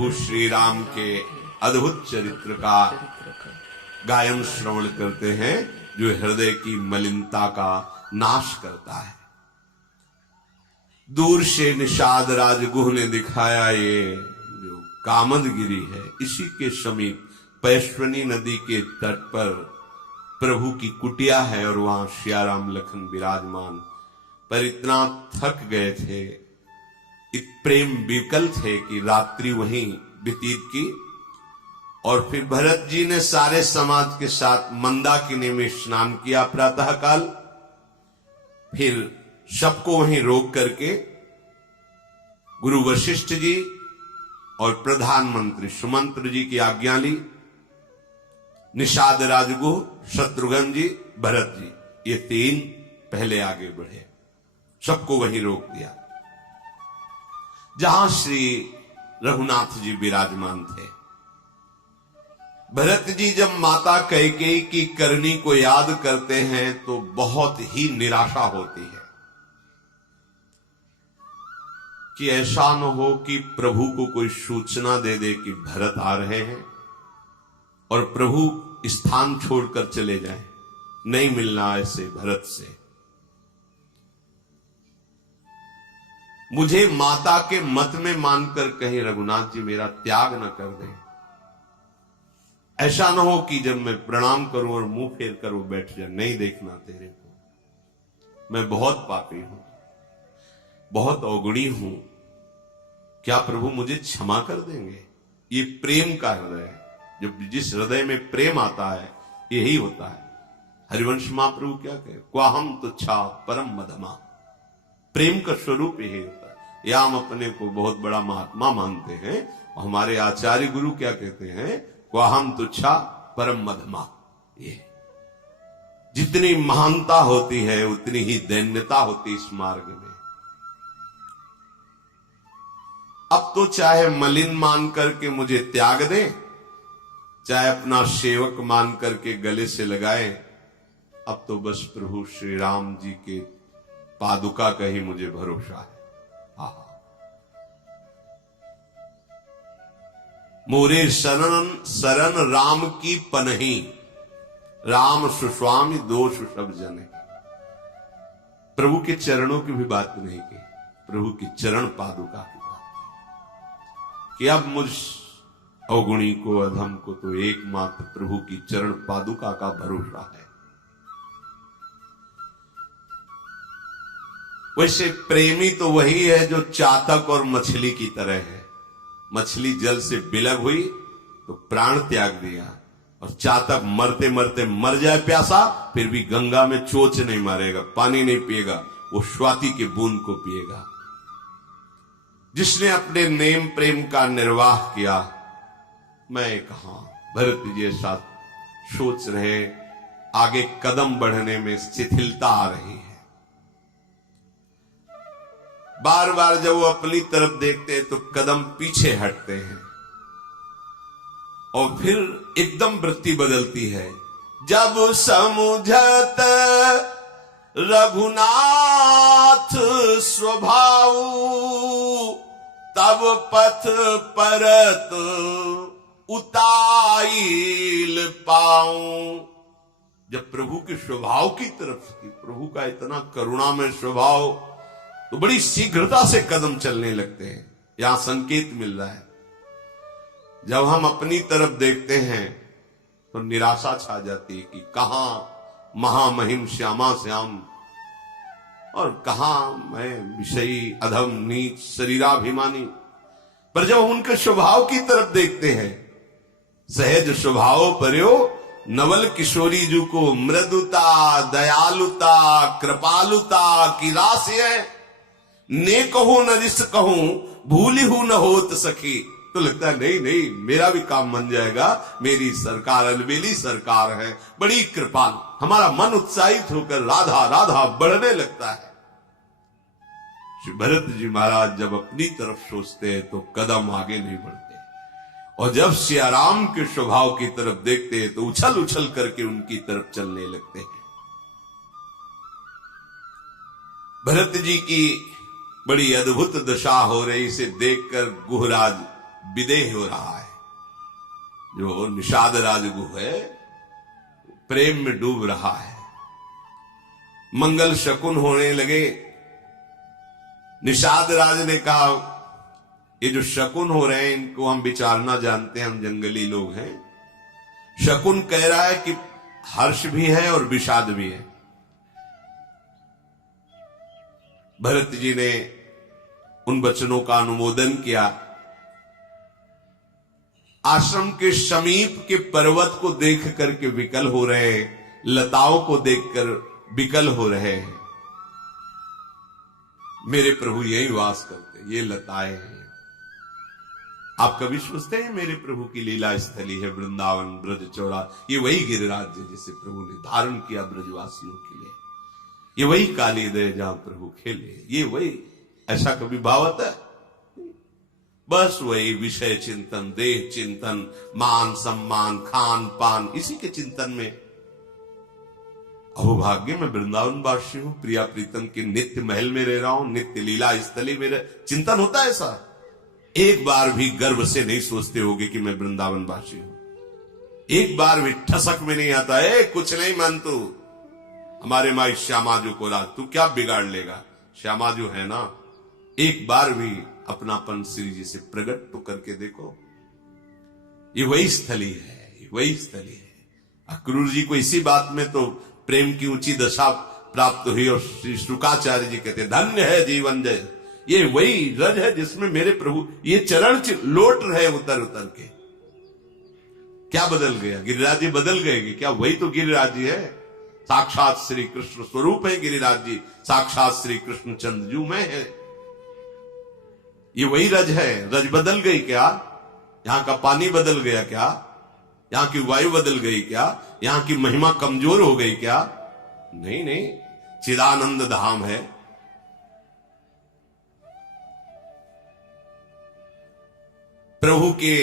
प्रभु श्री राम के अद्भुत चरित्र का गायन श्रवण करते हैं, जो हृदय की मलिनता का नाश करता है। दूर से निषाद राजगुह ने दिखाया ये जो कामदगिरी है, इसी के समीप पैश्वनी नदी के तट पर प्रभु की कुटिया है और वहां सियाराम लखन विराजमान। पर इतना थक गए थे, प्रेम विकल थे कि रात्रि वहीं व्यतीत की। और फिर भरत जी ने सारे समाज के साथ मंदाकिनी में स्नान किया प्रातःकाल। फिर सबको वहीं रोक करके गुरु वशिष्ठ जी और प्रधानमंत्री सुमंत्र जी की आज्ञा ली। निषाद राजगुह, शत्रुघ्न जी, भरत जी, ये तीन पहले आगे बढ़े, सबको वहीं रोक दिया जहां श्री रघुनाथ जी विराजमान थे। भरत जी जब माता कैकेयी की करनी को याद करते हैं तो बहुत ही निराशा होती है कि ऐसा न हो कि प्रभु को कोई सूचना दे दे कि भरत आ रहे हैं और प्रभु स्थान छोड़कर चले जाएं, नहीं मिलना ऐसे भरत से। मुझे माता के मत में मानकर कहीं रघुनाथ जी मेरा त्याग न कर दें। ऐसा न हो कि जब मैं प्रणाम करूं और मुंह फेर कर वो बैठ जाए, नहीं देखना तेरे को, मैं बहुत पापी हूं, बहुत अवगुणी हूं, क्या प्रभु मुझे क्षमा कर देंगे? ये प्रेम का हृदय है। जब जिस हृदय में प्रेम आता है यही होता है। हरिवंश महाप्रभु क्या कहे, क्वाहम तुच्छा परम मधमा। प्रेम का स्वरूप यही होता है। या हम अपने को बहुत बड़ा महात्मा मानते हैं, और हमारे आचार्य गुरु क्या कहते हैं, क्वाहम तुच्छा परम मधमा। ये जितनी महानता होती है उतनी ही दैन्यता होती इस मार्ग में। अब तो चाहे मलिन मान करके मुझे त्याग दें, चाहे अपना सेवक मान करके गले से लगाएं, अब तो बस प्रभु श्री राम जी के पादुका का ही मुझे भरोसा है। मोरे शरण राम की पनही, राम सुस्वामी दोष सब जने। प्रभु के चरणों की भी बात नहीं की, प्रभु की चरण पादुका की बात कि अब मुझ अवगुणी को, अधम को तो एकमात्र प्रभु की चरण पादुका का भरोसा है। वैसे प्रेमी तो वही है जो चातक और मछली की तरह है। मछली जल से बिलग हुई तो प्राण त्याग दिया, और चातक मरते मरते मर जाए प्यासा, फिर भी गंगा में चोच नहीं मारेगा, पानी नहीं पिएगा, वो स्वाति के बूंद को पिएगा। जिसने अपने नेम प्रेम का निर्वाह किया, मैं कहां भरत जी साथ सोच रहे, आगे कदम बढ़ने में शिथिलता आ रही है। बार बार जब वो अपनी तरफ देखते हैं तो कदम पीछे हटते हैं, और फिर एकदम वृत्ति बदलती है। जब समुझत रघुनाथ स्वभाव, तब पथ परत उताइल पाऊं। जब प्रभु के स्वभाव की तरफ, प्रभु का इतना करुणा में स्वभाव, तो बड़ी शीघ्रता से कदम चलने लगते हैं। यहां संकेत मिल रहा है, जब हम अपनी तरफ देखते हैं तो निराशा छा जाती है कि कहां महामहिम श्यामा श्याम, और कहां मैं विषयी अधम नीच शरीराभिमानी। पर जब उनके स्वभाव की तरफ देखते हैं, सहज स्वभाव पर्यो नवल किशोरी जी को मृदुता, दयालुता, कृपालुता की राशि है। ने कहूं न रिस कहूं, भूली हूं न होत सखी। तो लगता है नहीं नहीं, मेरा भी काम बन जाएगा, मेरी सरकार अलबेली सरकार है, बड़ी कृपाल। हमारा मन उत्साहित होकर राधा राधा बढ़ने लगता है। श्री भरत जी महाराज जब अपनी तरफ सोचते हैं तो कदम आगे नहीं बढ़ते, और जब सियाराम के स्वभाव की तरफ देखते हैं तो उछल उछल करके उनकी तरफ चलने लगते हैं। भरत जी की बड़ी अद्भुत दशा हो रही, इसे देखकर गुहराज विदेह हो रहा है। जो निषाद राजगुह है प्रेम में डूब रहा है। मंगल शकुन होने लगे। निषाद राज ने कहा ये जो शकुन हो रहे हैं इनको हम विचारना जानते हैं, हम जंगली लोग हैं। शकुन कह रहा है कि हर्ष भी है और विषाद भी है। भरत जी ने उन वचनों का अनुमोदन किया। आश्रम के समीप के पर्वत को देख करके विकल हो रहे हैं, लताओं को देखकर विकल हो रहे हैं। मेरे प्रभु यही वास करते, ये लताएं हैं। आप कभी सोचते हैं मेरे प्रभु की लीला स्थली है वृंदावन ब्रज चौरा? ये वही गिरिराज है जिसे प्रभु ने धारण किया ब्रजवासियों के लिए। ये वही कालीदय जहां प्रभु खेले। ये वही, ऐसा कभी भावत है? बस वही विषय चिंतन, देह चिंतन, मान सम्मान, खान पान, इसी के चिंतन में। अहोभाग्य में वृंदावन वासी हूं, प्रिया प्रीतम के नित्य महल में रह रहा हूं, नित्य लीला स्थली में चिंतन होता है ऐसा। एक बार भी गर्व से नहीं सोचते होगे कि मैं वृंदावन वासी हूं। एक बार भी ठसक में नहीं आता है कुछ नहीं मान तू, हमारे माई श्यामाजू को राज तू क्या बिगाड़ लेगा? श्यामाजू है ना। एक बार भी अपनापन श्री जी से प्रकट तो करके देखो। ये वही स्थली है, ये वही स्थली है। अक्रूर जी को इसी बात में तो प्रेम की ऊंची दशा प्राप्त हुई और श्री शुकाचार्य जी कहते धन्य है जीवन जय। ये वही रज है जिसमें मेरे प्रभु ये चरण लोट रहे उतर उतर के। क्या बदल गया? गिरिराज जी बदल गए कि क्या? वही तो गिरिराज जी है। साक्षात श्री कृष्ण स्वरूप है गिरिराज जी, साक्षात श्री कृष्ण चंद्रजू में है। ये वही रज है। रज बदल गई क्या? यहां का पानी बदल गया क्या? यहां की वायु बदल गई क्या? यहां की महिमा कमजोर हो गई क्या? नहीं नहीं, चिदानंद धाम है। प्रभु के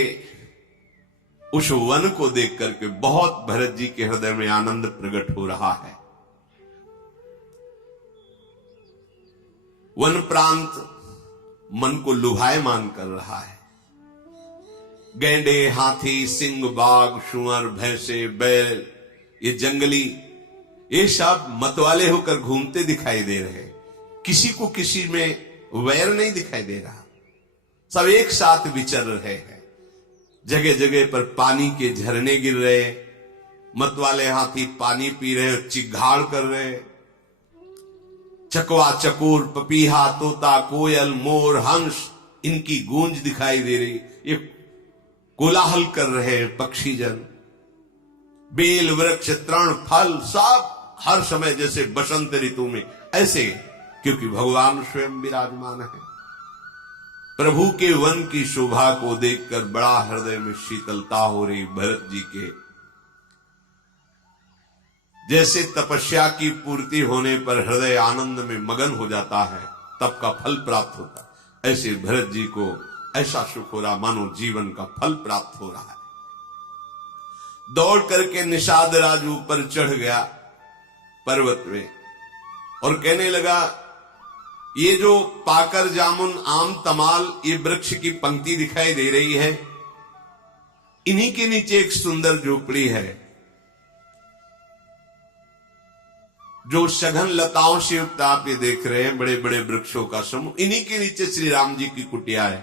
उस वन को देख करके बहुत भरत जी के हृदय में आनंद प्रकट हो रहा है। वन प्रांत मन को लुभायमान कर रहा है। गैंडे, हाथी, सिंह, बाघ, शुअर, भैंसे, बैल, ये जंगली, ये सब मतवाले होकर घूमते दिखाई दे रहे। किसी को किसी में वैर नहीं दिखाई दे रहा। सब एक साथ विचर रहे हैं। जगह जगह पर पानी के झरने गिर रहे, मतवाले हाथी पानी पी रहे, चिघाड़ कर रहे। चकवा, चकोर, पपीहा, तोता, कोयल, मोर, हंस, इनकी गूंज दिखाई दे रही। ये कोलाहल कर रहे पक्षी जन। बेल, वृक्ष, तृण, फल सब हर समय जैसे बसंत ऋतु में ऐसे, क्योंकि भगवान स्वयं विराजमान है। प्रभु के वन की शोभा को देखकर बड़ा हृदय में शीतलता हो रही भरत जी के। जैसे तपस्या की पूर्ति होने पर हृदय आनंद में मगन हो जाता है, तब का फल प्राप्त होता है, ऐसे भरत जी को ऐसा सुख हो रहा मानो जीवन का फल प्राप्त हो रहा है। दौड़ करके निषाद राज ऊपर चढ़ गया पर्वत में और कहने लगा, ये जो पाकर, जामुन, आम, तमाल, ये वृक्ष की पंक्ति दिखाई दे रही है, इन्हीं के नीचे एक सुंदर झोपड़ी है जो सघन लताओं से युक्त आप ये देख रहे हैं, बड़े बड़े वृक्षों का समूह, इन्हीं के नीचे श्री राम जी की कुटिया है।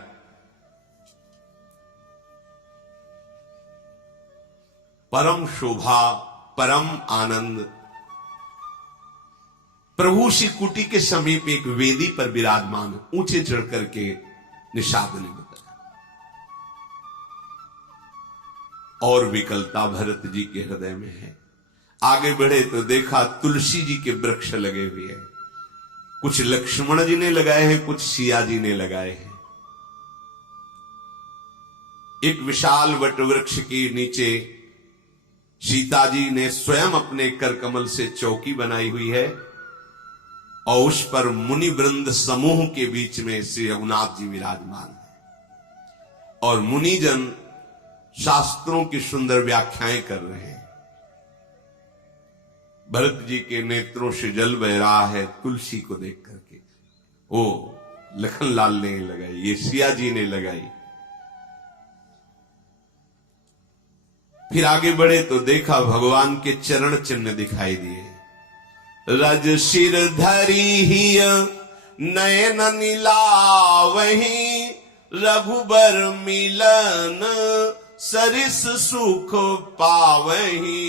परम शोभा, परम आनंद। प्रभु श्री कुटी के समीप एक वेदी पर विराजमान, ऊंचे चढ़ करके निषाद ने बताया। और विकलता भरत जी के हृदय में है। आगे बढ़े तो देखा तुलसी जी के वृक्ष लगे हुए हैं। कुछ लक्ष्मण जी ने लगाए हैं, कुछ सिया जी ने लगाए हैं। एक विशाल वट वृक्ष के नीचे सीता जी ने स्वयं अपने कर कमल से चौकी बनाई हुई है और उस पर मुनि वृंद समूह के बीच में श्री रघुनाथ जी विराजमान है और मुनिजन शास्त्रों की सुंदर व्याख्याएं कर रहे हैं। भरत जी के नेत्रों से जल बह रहा है तुलसी को देख करके। ओ लखनलाल ने लगाई, ये सिया जी ने लगाई। फिर आगे बढ़े तो देखा भगवान के चरण चिन्ह दिखाई दिए। रज शिर धरी ही नयन नीलावही, रघुबर मिलन सरिस सुख पावही।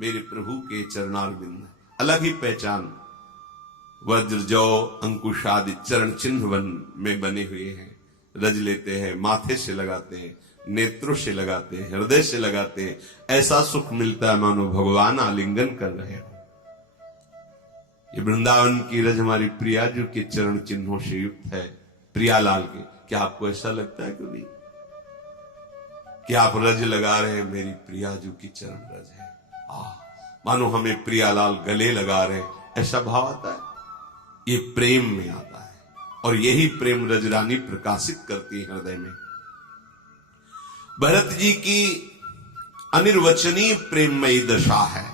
मेरे प्रभु के चरणारविंद अलग ही पहचान, वज्र जौ अंकुश आदि चरण चिन्ह में बने हुए हैं। रज लेते हैं, माथे से लगाते हैं, नेत्रों से लगाते हैं, हृदय से लगाते हैं, ऐसा सुख मिलता है मानो भगवान आलिंगन कर रहे हो। ये वृंदावन की रज हमारी प्रियाजू के चरण चिन्हों से युक्त है, प्रियालाल के। क्या आपको ऐसा लगता है? क्यों नहीं कि आप रज लगा रहे हैं, मेरी प्रियाजू की चरण रज है, मानो हमें प्रियालाल गले लगा रहे हैं, ऐसा भाव आता है। ये प्रेम में आता है, और यही प्रेम रजरानी प्रकाशित करती है हृदय में। भरत जी की अनिर्वचनीय प्रेममयी दशा है।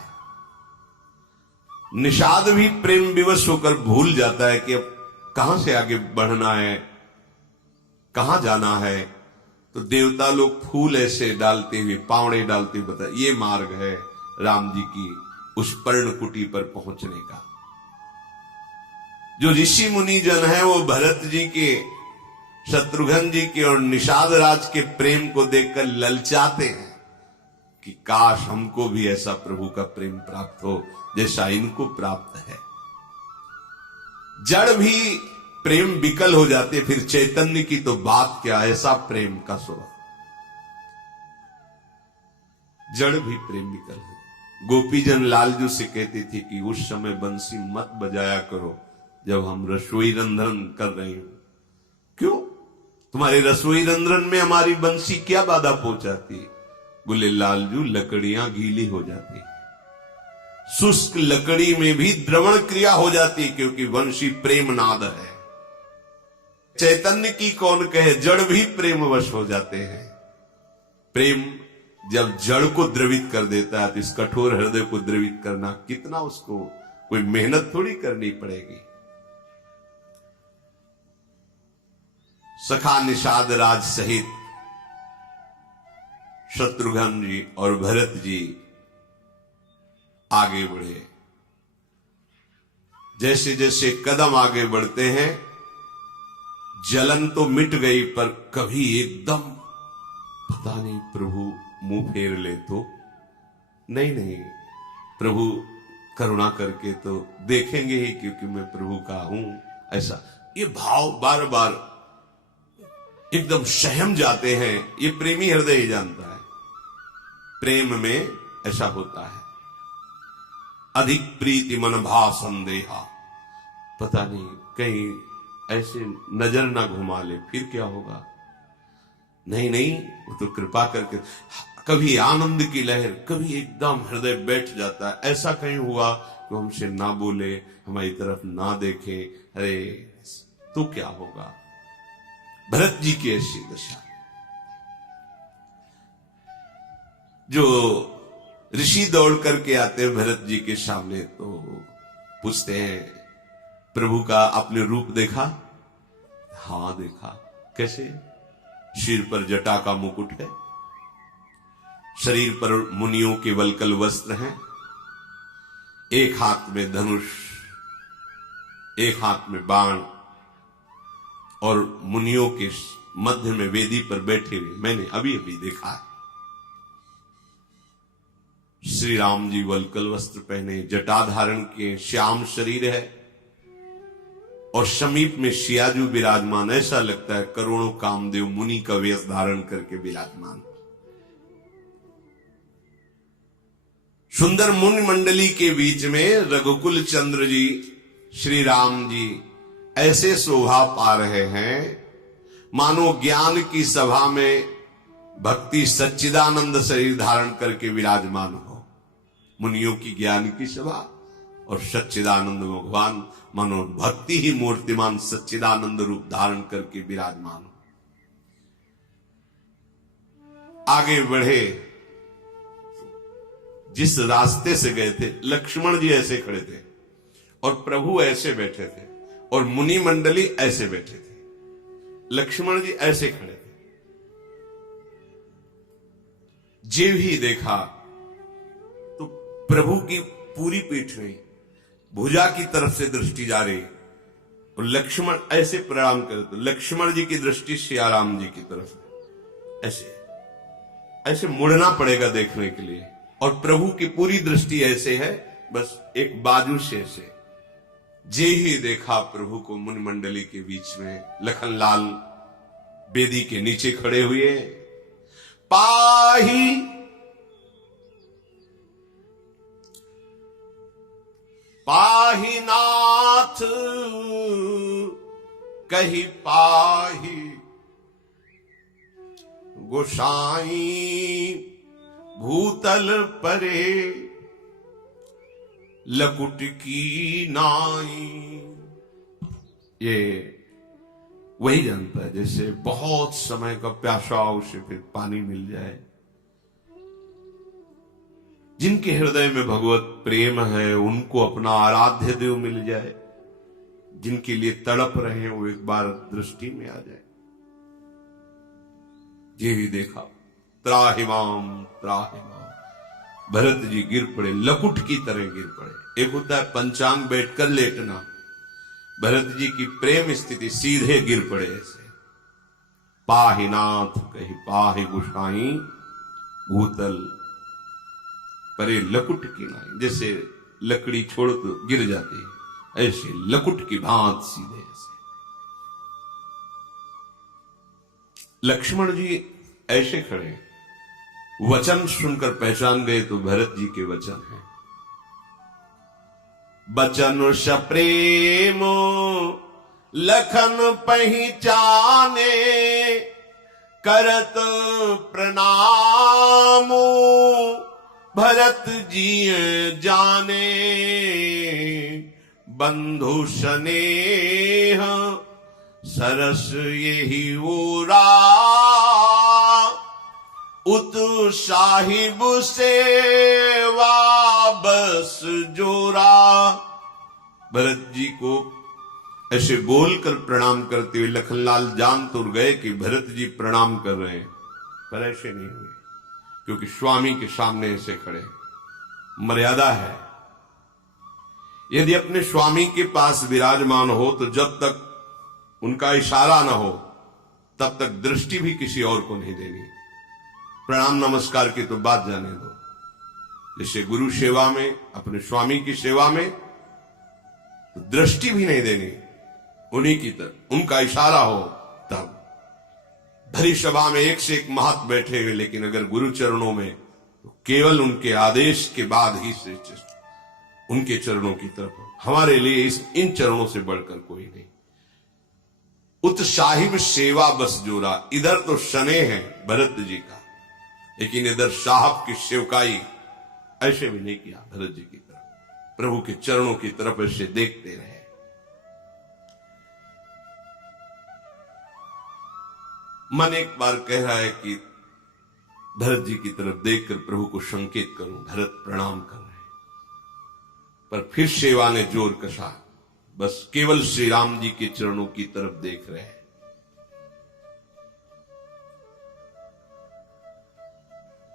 निषाद भी प्रेम विवश होकर भूल जाता है कि अब कहां से आगे बढ़ना है, कहां जाना है। तो देवता लोग फूल ऐसे डालते हुए, पावड़े डालते हुए बता, ये मार्ग है राम जी की उस पर्णकुटी पर पहुंचने का। जो ऋषि मुनि जन है वो भरत जी के, शत्रुघ्न जी के और निषाद राज के प्रेम को देखकर ललचाते हैं कि काश हमको भी ऐसा प्रभु का प्रेम प्राप्त हो जैसा इनको प्राप्त है। जड़ भी प्रेम विकल हो जाते, फिर चैतन्य की तो बात क्या, ऐसा प्रेम का स्वभाव। जड़ भी प्रेम विकल हो। गोपीजन लालजू से कहती थी कि उस समय बंसी मत बजाया करो जब हम रसोई रंधन कर रहे हो। क्यों? तुम्हारे रसोई रंधन में हमारी बंसी क्या बाधा पहुंचाती? बोले लालजू, लकड़ियां गीली हो जाती, शुष्क लकड़ी में भी द्रवण क्रिया हो जाती, क्योंकि बंसी प्रेम नाद है। चैतन्य की कौन कहे, जड़ भी प्रेमवश हो जाते हैं। प्रेम जब जड़ को द्रवित कर देता है तो इस कठोर हृदय को द्रवित करना कितना, उसको कोई मेहनत थोड़ी करनी पड़ेगी। सखा निषाद राज सहित शत्रुघ्न जी और भरत जी आगे बढ़े। जैसे जैसे कदम आगे बढ़ते हैं, जलन तो मिट गई, पर कभी एकदम पता नहीं प्रभु मुंह फेर ले तो नहीं, प्रभु करुणा करके तो देखेंगे ही, क्योंकि मैं प्रभु का हूं, ऐसा ये भाव बार बार एकदम सहम जाते हैं। ये प्रेमी हृदय ही जानता है, प्रेम में ऐसा होता है। अधिक प्रीति मन भा संदेहा, पता नहीं कहीं ऐसे नजर ना घुमा ले, फिर क्या होगा। नहीं, वो तो कृपा करके, कभी आनंद की लहर, कभी एकदम हृदय बैठ जाता है। ऐसा कहीं हुआ कि हमसे ना बोले, हमारी तरफ ना देखे, अरे तो क्या होगा। भरत जी की ऐसी दशा। जो ऋषि दौड़ करके आते हैं भरत जी के सामने, तो पूछते हैं, प्रभु का आपने रूप देखा? हां देखा। कैसे? सिर पर जटा का मुकुट है, शरीर पर मुनियों के वल्कल वस्त्र हैं, एक हाथ में धनुष, एक हाथ में बाण, और मुनियों के मध्य में वेदी पर बैठे हुए मैंने अभी अभी देखा है। श्री राम जी वल्कल वस्त्र पहने, जटा धारण किए, श्याम शरीर है, और समीप में शियाजू विराजमान। ऐसा लगता है करोड़ों कामदेव मुनि का वेश धारण करके विराजमान। सुंदर मुनि मंडली के बीच में रघुकुल चंद्र जी, श्री राम जी ऐसे शोभा पा रहे हैं मानो ज्ञान की सभा में भक्ति सच्चिदानंद शरीर धारण करके विराजमान हो। मुनियों की ज्ञान की सभा और सच्चिदानंद भगवान मानो भक्ति ही मूर्तिमान सच्चिदानंद रूप धारण करके विराजमान हो। आगे बढ़े, जिस रास्ते से गए थे, लक्ष्मण जी ऐसे खड़े थे और प्रभु ऐसे बैठे थे और मुनि मंडली ऐसे बैठे थे। लक्ष्मण जी ऐसे खड़े थे। जे भी देखा तो प्रभु की पूरी पीठ में भुजा की तरफ से दृष्टि जा रही, और लक्ष्मण ऐसे प्रणाम करे तो लक्ष्मण जी की दृष्टि सियाराम जी की तरफ, ऐसे ऐसे मुड़ना पड़ेगा देखने के लिए, और प्रभु की पूरी दृष्टि ऐसे है, बस एक बाजू से ऐसे। जे ही देखा प्रभु को मुनि मंडली के बीच में, लखनलाल बेदी के नीचे खड़े हुए, पाही नाथ कही पाही गोसाई भूतल परे लकुट की नाई। ये वही जानता है, जैसे बहुत समय का प्यासा उसे फिर पानी मिल जाए। जिनके हृदय में भगवत प्रेम है उनको अपना आराध्य देव मिल जाए, जिनके लिए तड़प रहे हैं वो एक बार दृष्टि में आ जाए। ये भी देखा, त्राहिमाम त्राहिमाम, भरत जी गिर पड़े, लकुट की तरह गिर पड़े। एक होता है पंचांग बैठकर लेटना, भरत जी की प्रेम स्थिति, सीधे गिर पड़े ऐसे। पाहि नाथ कही पाहि गुसाई भूतल परे लकुट की नाई, जैसे लकड़ी छोड़ तो गिर जाती है, ऐसे लकुट की भांत सीधे ऐसे। लक्ष्मण जी ऐसे खड़े, वचन सुनकर पहचान गए तो भरत जी के वचन हैं। बचन सप्रेम लखन पहचाने, करत प्रणाम भरत जी जाने। बंधु स्नेह सरस यही ओरा, उत साहिब सेवा बस जोरा। भरत जी को ऐसे बोलकर प्रणाम करते हुए लखनलाल जान तो गए कि भरत जी प्रणाम कर रहे हैं, पर ऐसे नहीं हुए, क्योंकि स्वामी के सामने ऐसे खड़े। मर्यादा है, यदि अपने स्वामी के पास विराजमान हो तो जब तक उनका इशारा ना हो तब तक दृष्टि भी किसी और को नहीं देनी। प्रणाम नमस्कार की तो बात जाने दो, जैसे गुरु सेवा में, अपने स्वामी की सेवा में तो दृष्टि भी नहीं देनी उन्हीं की तरफ, उनका इशारा हो तब। भरी सभा में एक से एक महत बैठे हुए, लेकिन अगर गुरु चरणों में तो केवल उनके आदेश के बाद ही से उनके चरणों की तरफ। हमारे लिए इन चरणों से बढ़कर कोई नहीं। उत साहिब सेवा बस जोरा, इधर तो स्नेह है भरत जी का, लेकिन इधर साहब की सेवकाई ऐसे भी नहीं किया। भरत जी की तरफ, प्रभु के चरणों की तरफ ऐसे देखते रहे। मन एक बार कह रहा है कि भरत जी की तरफ देखकर प्रभु को संकेत करूं, भरत प्रणाम कर रहे हैं, पर फिर सेवा ने जोर कसा, बस केवल श्री राम जी के चरणों की तरफ देख रहे हैं।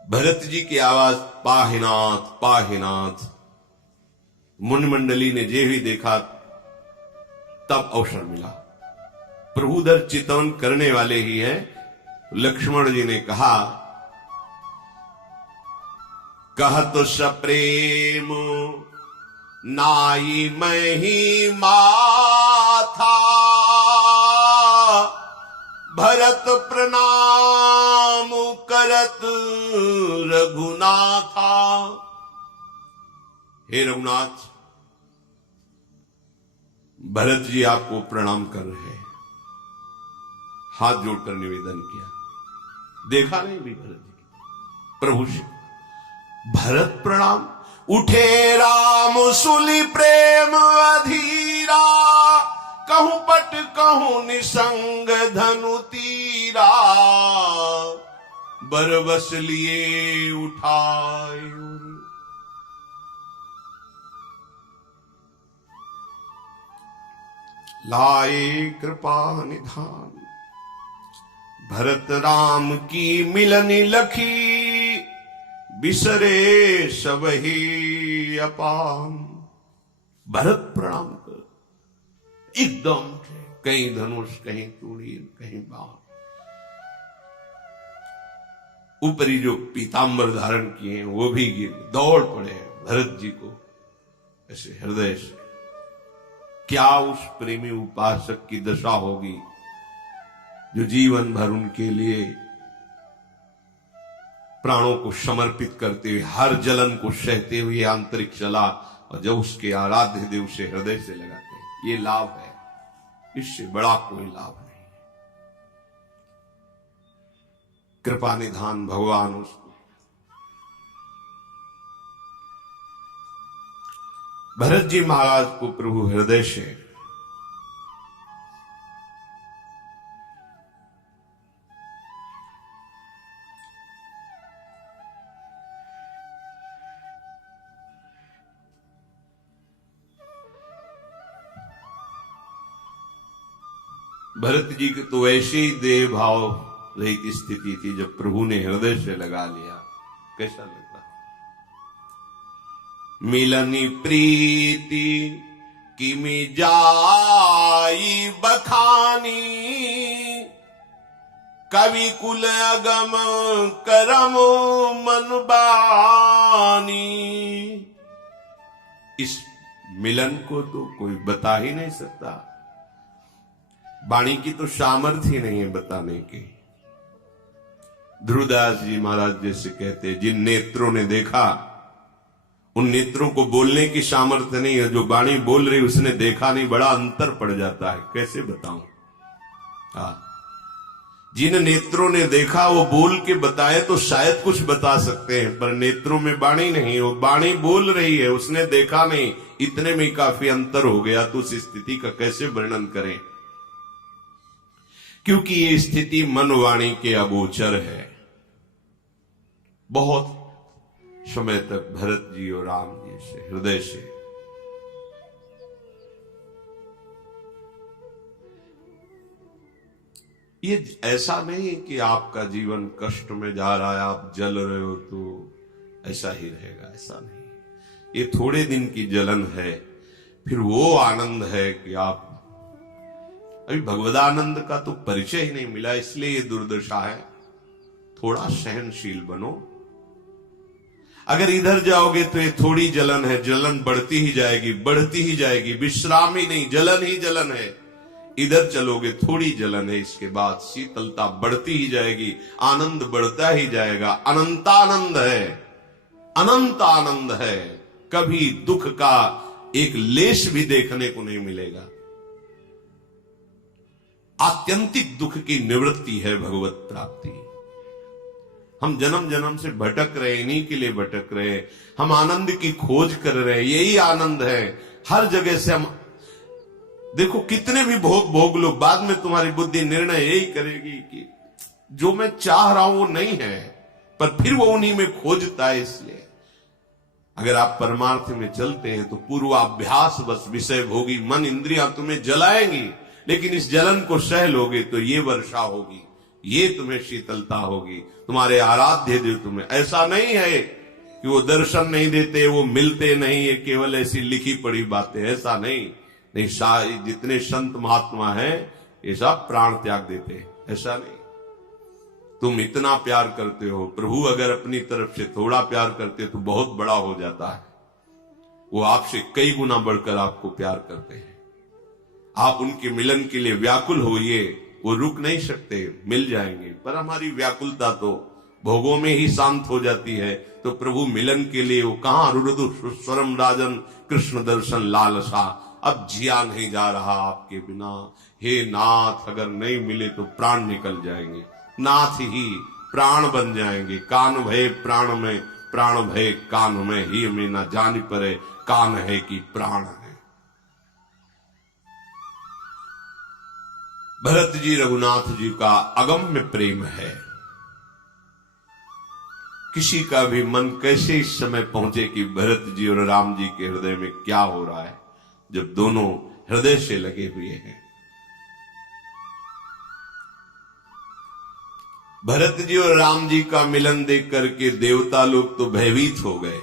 भरत जी की आवाज पाहिनाथ पाहिनाथ, मुनि मंडली ने जे भी देखा तब अवसर मिला। प्रभु उधर चितवन करने वाले ही हैं। लक्ष्मण जी ने कहा, कहत सप्रेम नाई मही माथा, भरत प्रणाम करत रघुनाथा। हे रघुनाथ, भरत जी आपको प्रणाम कर रहे हैं। हाथ जोड़कर निवेदन किया, देखा नहीं भी भरत जी प्रभु से। भरत प्रणाम, उठे राम सुली प्रेम अधीरा, कहूं पट कहूं निसंग धनु तीरा, बरबस लिए उठाए। लाए कृपा निधान, भरत राम की मिलनी लखी, बिसरे सब ही अपान। भरत प्रणाम कर, एकदम से कहीं धनुष, कहीं तूणीर, कहीं बाण, ऊपरी जो पीतांबर धारण किए हैं वो भी गिर दौड़ पड़े भरत जी को ऐसे हृदय से। क्या उस प्रेमी उपासक की दशा होगी जो जीवन भर उनके लिए प्राणों को समर्पित करते हुए, हर जलन को सहते हुए आंतरिक चला, और जब उसके आराध्य देव से हृदय से लगाते हैं। ये लाभ है, इससे बड़ा कोई लाभ नहीं। कृपा निधान भगवान उसको भरत जी महाराज को प्रभु हृदय से भरत जी की तो ऐसे ही देह भाव रहित स्थिति थी, जब प्रभु ने हृदय से लगा लिया कैसा लगा। मिलनी प्रीति किमि जाई बखानी, कवि कुल अगम करम मन बानी। इस मिलन को तो कोई बता ही नहीं सकता, वाणी की तो सामर्थ्य नहीं है बताने की। ध्रुवदास जी महाराज जैसे कहते, जिन नेत्रों ने देखा उन नेत्रों को बोलने की सामर्थ्य नहीं है, जो वाणी बोल रही उसने देखा नहीं, बड़ा अंतर पड़ जाता है। कैसे बताऊं? जिन नेत्रों ने देखा वो बोल के बताए तो शायद कुछ बता सकते हैं, पर नेत्रों में वाणी नहीं, वो वाणी बोल रही है, उसने देखा नहीं, इतने में काफी अंतर हो गया। तो उस स्थिति का कैसे वर्णन करें, क्योंकि ये स्थिति मन वाणी के अगोचर है। बहुत समय तक भरत जी और राम जी से हृदय से ये ऐसा नहीं है कि आपका जीवन कष्ट में जा रहा है, आप जल रहे हो तो ऐसा ही रहेगा, ऐसा नहीं। ये थोड़े दिन की जलन है, फिर वो आनंद है कि आप अभी भगवदानंद का तो परिचय ही नहीं मिला, इसलिए ये दुर्दशा है। थोड़ा सहनशील बनो। अगर इधर जाओगे तो ये थोड़ी जलन है, जलन बढ़ती ही जाएगी, बढ़ती ही जाएगी, विश्राम ही नहीं, जलन ही जलन है। इधर चलोगे थोड़ी जलन है, इसके बाद शीतलता बढ़ती ही जाएगी, आनंद बढ़ता ही जाएगा। अनंतानंद है, अनंत आनंद है, कभी दुख का एक लेश भी देखने को नहीं मिलेगा। आत्यंतिक दुख की निवृत्ति है भगवत प्राप्ति। हम जन्म जन्म से भटक रहे, इन्हीं के लिए भटक रहे, हम आनंद की खोज कर रहे हैं, यही आनंद है। हर जगह से हम देखो, कितने भी भोग लो, बाद में तुम्हारी बुद्धि निर्णय यही करेगी कि जो मैं चाह रहा हूं वो नहीं है, पर फिर वो उन्हीं में खोजता है। इसलिए अगर आप परमार्थ में चलते हैं तो पूर्वाभ्यास बस विषय भोगी मन इंद्रियां तुम्हें जलाएंगी, लेकिन इस जलन को सह लोगे तो ये वर्षा होगी, ये तुम्हें शीतलता होगी, तुम्हारे आराध्य देव तुम्हें। ऐसा नहीं है कि वो दर्शन नहीं देते, वो मिलते नहीं, ये केवल ऐसी लिखी पड़ी बातें, ऐसा नहीं। जितने संत महात्मा हैं ये सब प्राण त्याग देते हैं, ऐसा नहीं। तुम इतना प्यार करते हो, प्रभु अगर अपनी तरफ से थोड़ा प्यार करते तो बहुत बड़ा हो जाता है। वो आपसे कई गुना बढ़कर आपको प्यार करते हैं। आप उनके मिलन के लिए व्याकुल होइए, वो रुक नहीं सकते, मिल जाएंगे। पर हमारी व्याकुलता तो भोगों में ही शांत हो जाती है। तो प्रभु मिलन के लिए वो कहां रुदु स्वरम राजन कृष्ण दर्शन लालसा, अब जिया नहीं जा रहा आपके बिना। हे नाथ, अगर नहीं मिले तो प्राण निकल जाएंगे, नाथ ही प्राण बन जाएंगे। कान भय प्राण में, प्राण भय कान में, ही में ना जान परे कान है कि प्राण है। भरत जी रघुनाथ जी का अगम्य प्रेम है। किसी का भी मन कैसे इस समय पहुंचे कि भरत जी और राम जी के हृदय में क्या हो रहा है, जब दोनों हृदय से लगे हुए हैं। भरत जी और राम जी का मिलन देख करके देवता लोग तो भयभीत हो गए।